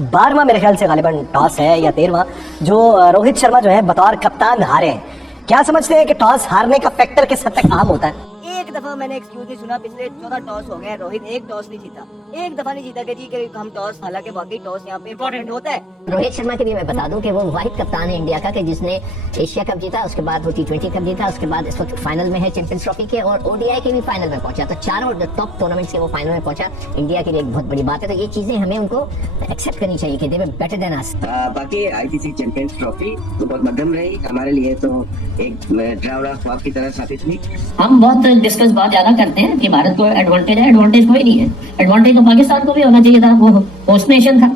12वां मेरे ख्याल से गालिबन टॉस है या 13वां, जो रोहित शर्मा जो है बतौर कप्तान हारे हैं। क्या समझते हैं कि टॉस हारने का फैक्टर किस हद तक अहम होता है? एक दफा मैंने एक्सक्यूज नहीं सुना, पिछले 14 टॉस हो गए, रोहित एक टॉस नहीं जीता, एक दफा नहीं जीता कि जी कि हम टॉस, हालांकि बाकी टॉस यहाँ पे इम्पोर्टेंट होता है। रोहित शर्मा के लिए मैं बता दूं कि वो वाहिद कप्तान है इंडिया का कि जिसने एशिया कप जीता, उसके बाद वो T20 कप जीता, उसके बाद इस वक्त फाइनल में है चैंपियंस ट्रॉफी के, और ODI के भी फाइनल में पहुंचा। तो चारों टॉप टूर्नामेंट से वो फाइनल में पहुंचा, इंडिया के लिए एक बहुत बड़ी बात है। तो ये चीजें हमें उनको एक्सेप्ट करनी चाहिए कि दे वर बेटर देन अस। बाकी ICC चैंपियंस ट्रॉफी तो बहुत मध्यम रही हमारे लिए, तो एक ड्रावड़ा ख्वाब की तरह साबित हुई। हम बहुत डिस्कस बहुत ज्यादा करते हैं कि भारत को एडवांटेज है, एडवांटेज कोई नहीं है। एडवांटेज तो पाकिस्तान को भी होना चाहिए था, वो होस्ट नेशन था,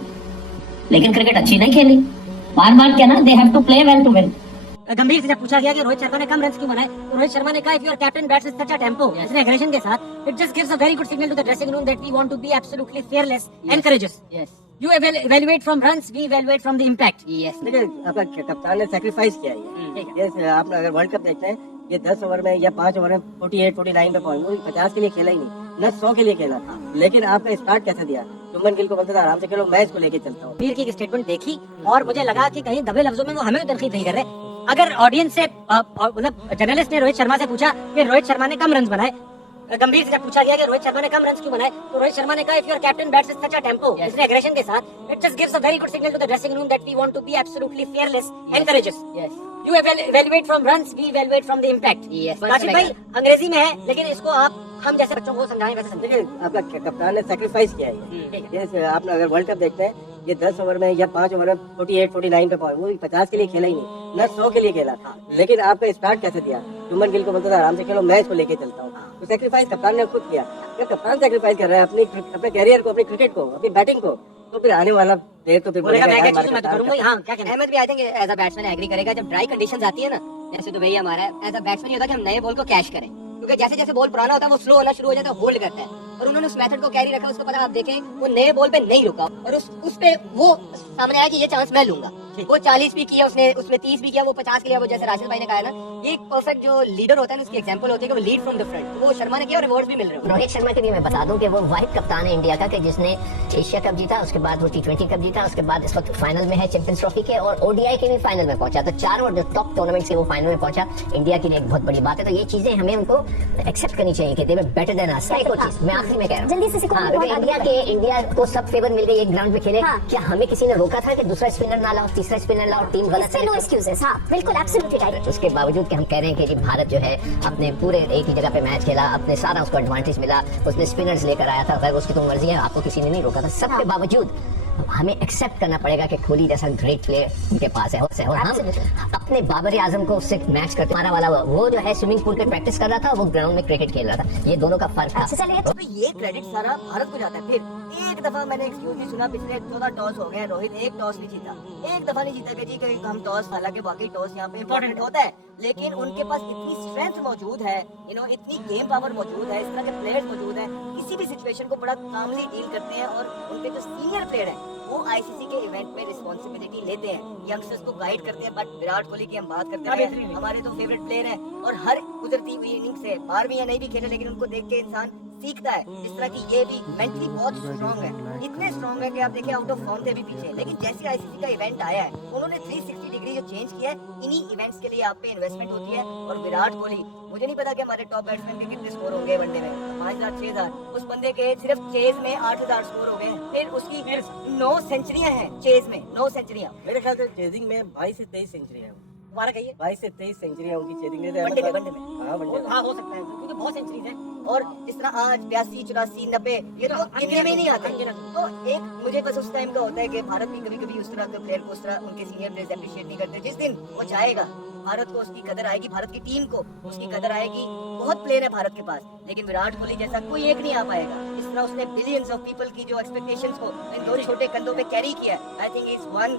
लेकिन क्रिकेट अच्छी नहीं खेली। बार बार कहना they have to play well to win. Gambhir से जब पूछा गया कि रोहित शर्मा ने कम रन क्यों बनाए, तो रोहित शर्मा ने कहा if your captain bats with such a tempo, इसने एग्रेशन के साथ, it just gives a very good signal to the dressing room that we want to be absolutely fearless and courageous. Yes You evaluate from runs, we evaluate from the impact. Yes देखिए आपका कप्तान ने sacrifice किया है। ये आप अगर world cup देखते हैं, ये 10 ओवर में या 5 ओवर में 48-49 पे पहुंचे, वो 50 के लिए खेला ही नहीं, न 100 के लिए खेला। लेकिन आपने स्टार्ट कैसे दिया? शुभमन गिल को बोलता था आराम से खेलो, मैच को लेके चलता हूँ। वीर की स्टेटमेंट देखी और मुझे लगा कि कहीं दबे लफ्जों में वो हमें तनकीद नहीं कर रहे। अगर ऑडियंस से मतलब जर्नलिस्ट ने रोहित शर्मा से पूछा कि रोहित शर्मा ने कम रन बनाए, गंभीर से जब पूछा गया कि रोहित शर्मा ने कम रन क्यों बनाए, तो रोहित शर्मा ने कहा if your captain bats with such a tempo, इसने एग्रेशन के साथ, it just gives a very good signal to the dressing room that we want to be absolutely fearless and courageous. Yes You evaluate from runs, we evaluate from the impact. Yes. Rashid भाई अंग्रेजी में है, लेकिन इसको आप हम जैसे बच्चों को समझाएं वैसे समझें। देखिए आपका कप्तान ने सेक्रीफाइस किया है। ये आप अगर वर्ल्ड कप देखते हैं, ये 10 ओवर में या 5 ओवर में 48-49 पे पहुंचे, वो 50 के लिए खेला ही नहीं, न 100 के लिए खेला। लेकिन आपने स्टार्ट कैसे दिया? शुभमन गिल को बोलता था आराम से खेलो, मैच को लेके चलता हूँ। तो सेक्रीफाइस कप्तान ने खुद किया। अगर कप्तान सेक्रीफाइस कर रहा है अपने कैरियर को, अपनी क्रिकेट को, अपनी बैटिंग को, तो फिर आने वाला देर तो फिर बोलेगा मैं क्या यार, चीज़ मैं तो करूंगा ही। हाँ क्या कहना है? अहमद भी I think as a batsman agree करेगा, जब ड्राई कंडीशंस आती है ना, जैसे तो भैया हमारा एज अ बैट्समैन ये होता है कि हम नए बॉल को कैच करें, क्योंकि जैसे जैसे बॉल पुराना होता है वो स्लो होना शुरू हो जाता है, होल्ड करता है, और उन्होंने उस मेथड को कैरी रखा। उसको पता आप देखें वो नए बॉल पे नहीं रुका, और उस पे वो सामने आया कि ये चांस मैं लूंगा। वो 40 भी किया उसने, उसमें 30 भी किया, वो 50 के लिए। वो जैसे राशिद भाई ने कहा ना, ये एक परफेक्ट जो लीडर होता है ना, उसकी एग्जांपल होती है कि वो लीड फ्रॉम द फ्रंट। वो शर्मा ने किया और रिवॉर्ड्स भी मिल रहे हैं। रोहित शर्मा के लिए मैं बता दूं कि वो वाहिद कप्तान है इंडिया का कि जिसने एशिया कप जीता, उसके बाद वो T20 कप जीता, उसके बाद इस वक्त फाइनल में है चैंपियंस ट्रॉफी के, और ODI के भी फाइनल में पहुंचा। तो चारों टॉप टूर्नामेंट से वो फाइनल में पहुंचा, इंडिया के लिए एक बहुत बड़ी बात है। तो ये चीजें हमें उनको एक्सेप्ट करनी चाहिए कि दे वर बेटर देन अस। एक और चीज मैं आखिरी में कह रहा हूं, जल्दी से इंडिया को सब फेवर मिल गई एक ग्राउंड पे खेले। क्या हमें किसी ने रोका था कि दूसरा स्पिनर ना लाओ, तीसरा स्पिनर लाओ, टीम गलत है? No excuses. हाँ बिल्कुल, एब्सोल्युटली राइट। उसके बावजूद कि हम कह रहे हैं कि जी भारत जो है अपने पूरे एक ही जगह पे मैच खेला, अपने सारा उसको एडवांटेज मिला, उसने स्पिनर्स लेकर आया था, अगर उसकी तो मर्जी है, आपको किसी ने नहीं रोका था। सबके बावजूद हमें एक्सेप्ट करना पड़ेगा कि कोहली जैसा ग्रेट प्लेयर उनके पास है, और हम अपने बाबर आजम को उससे मैच करते। हमारा वाला वो जो है स्विमिंग पूल पे प्रैक्टिस कर रहा था, वो ग्राउंड में क्रिकेट खेल रहा था। ये दोनों का फर्क था। तो ये क्रेडिट सारा भारत को जाता है। फिर एक दफा मैंने एक्सक्यूज नहीं सुना, पिछले 14 टॉस हो गए, रोहित एक टॉस नहीं जीता, एक दफा नहीं जीता कि जी कि हम टॉस, हालांकि बाकी टॉस यहाँ पे इम्पोर्टेंट होता है, लेकिन उनके पास इतनी स्ट्रेंथ मौजूद है, इतनी गेम पावर मौजूद है, इस तरह के प्लेयर्स मौजूद हैं, किसी भी सिचुएशन को बड़ा कामली डील करते हैं। और उनके जो सीनियर प्लेयर हैं वो ICC के इवेंट में रिस्पॉन्सिबिलिटी लेते हैं, यंगस्टर्स को गाइड करते हैं। बट विराट कोहली की हम बात करते हैं, हमारे तो फेवरेट प्लेयर हैं, और हर गुजरती हुई इनिंग से, बाहर भी या नहीं भी खेले, लेकिन उनको देख के इंसान सीखता है। जिस तरह की ये भी मेंटली बहुत स्ट्रॉन्ग है, इतने स्ट्रॉन्ग है कि आप देखिए आउट ऑफ फॉर्म थे भी पीछे, लेकिन जैसे ICC का इवेंट आया है उन्होंने 360 डिग्री जो चेंज किया है। इन्हीं इवेंट्स के लिए आप पे इन्वेस्टमेंट होती है। और विराट कोहली, मुझे नहीं पता कि हमारे टॉप बैट्समैन के कितने स्कोर होंगे वनडे में, 5000 6000, उस बंदे के सिर्फ चेज में 8000 स्कोर हो गए। फिर उसकी 9 सेंचुरियां हैं चेज में, 9 सेंचुरियां। मेरे ख्याल से चेजिंग में 22 से 23 सेंचुरी है। दोबारा कहिए। 22 से 23 सेंचुरियां उनकी चेजिंग में। वनडे में हाँ वनडे में। हाँ हो सकता है, क्योंकि बहुत सेंचुरीज हैं। और जिस तरह आज 82, 84, 90 ये तो गिनने में ही नहीं आते। तो एक मुझे बस उस टाइम का होता है कि भारत भी कभी कभी उस तरह के प्लेयर को, उस तरह उनके सीनियर प्लेयर्स अप्रिशिएट नहीं करते। जिस दिन वो जाएगा, भारत को उसकी कदर आएगी, भारत की टीम को उसकी कदर आएगी। बहुत प्लेयर है भारत के पास, लेकिन विराट कोहली जैसा कोई एक नहीं आ पाएगा। इस तरह उसने बिलियंस ऑफ पीपल की जो एक्सपेक्टेशंस को इन 2 छोटे कंधों पे कैरी किया है। आई थिंक इज वन,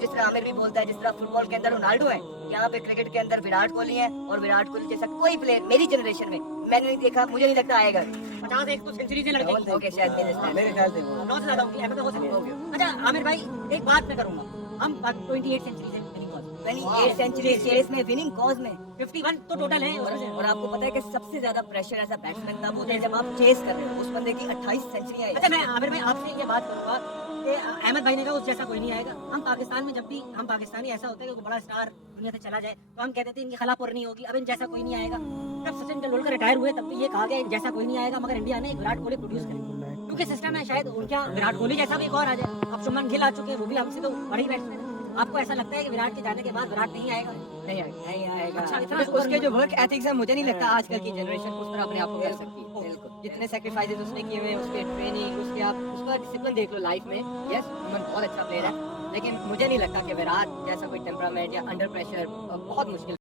जिस तरह आमिर भी बोलता है, जिस तरह फुटबॉल के अंदर रोनाल्डो है, यहाँ पे क्रिकेट के अंदर विराट कोहली है। और विराट कोहली जैसा कोई प्लेयर मेरी जनरेशन में मैंने नहीं देखा, मुझे नहीं लगता आएगा। 50 एक तो सेंचुरी से लग जाएगी। ओके शायद मेरे ख्याल से 9 से ज्यादा होगी, ऐसा तो हो सकता है। अच्छा आमिर भाई एक बात मैं करूंगा, हम 28 सेंचुरी से विनिंग कॉज, 28 सेंचुरी चेस में विनिंग कॉज में 51 तो टोटल है। और आपको पता है कि सबसे ज्यादा प्रेशर ऐसा बैट्समैन तब होता है जब आप चेस कर रहे हो। उस बंदे की 28 सेंचुरियां। अच्छा मैं आमिर भाई आपसे ये बात करूंगा, कि अहमद भाई ने कहा उस जैसा कोई नहीं आएगा। हम पाकिस्तान में जब भी हम पाकिस्तानी ऐसा होता है कि कोई बड़ा स्टार दुनिया से चला जाए तो हम कहते थे इनकी खला पूरी नहीं होगी, अब इन जैसा कोई नहीं आएगा। जब सचिन तेंदुलकर रिटायर हुए तब भी ये कहा गया इन जैसा कोई नहीं आएगा, मगर इंडिया ने एक विराट कोहली प्रोड्यूस करेगा, क्योंकि सिस्टम है शायद उनके यहाँ विराट कोहली जैसा भी एक और आ जाए। अब शुभमन गिल आ चुके हैं, वो भी हमसे तो बड़ी बैट्समैन है। आपको ऐसा लगता है कि विराट के जाने के बाद विराट नहीं आएगा? नहीं आएगा। अच्छा, इतना तो उसके जो वर्क एथिक्स है, मुझे नहीं लगता आजकल की जनरेशन उस तरह अपने आप को कर सकती है। बिल्कुल। जितने सेक्रीफाइसेस उसने किए हुए हैं, उसके ट्रेनिंग, उसके आप उसका डिसिप्लिन देख लो लाइफ में। यस, सुमन बहुत अच्छा प्लेयर है, लेकिन मुझे नहीं लगता कि विराट जैसा कोई टेम्परामेंट या अंडर प्रेशर बहुत मुश्किल